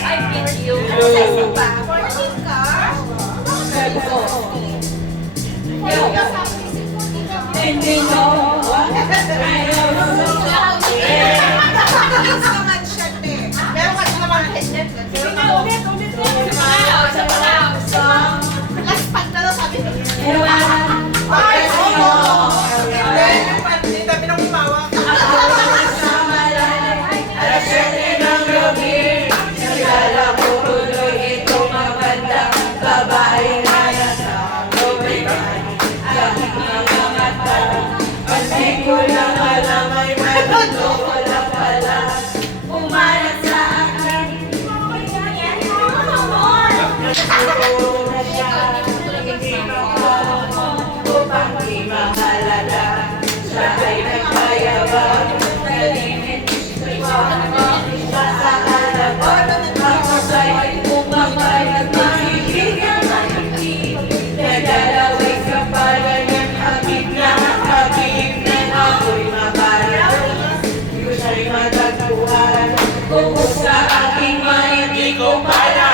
I pity you. Ano size mo ba? 14 ka? Hindi no. Please naman siya, te. Meron ka naman headnet. Ulit. Sa palaw. Last pag na lang sabi ko. Ay, oo. Hindi, dami nang umawa. Alas 7 ng gabi, nagala ko tuloy itong magandang babae na nasa looban. Aking mga mata, pati ko lang alam ay magulo ko lang pala. Umalat sa akin, siguro na siya, hindi mo upang di mahalala. Siya ay nagpayabang, nalimit siya sa alabon. Ako sa'y umabay at mahihigang mahitig. Nagalaway sa palagyan, habig na ako'y mabalas. Di ko siya'y matagpuan, kung sa aking mind, di ko pala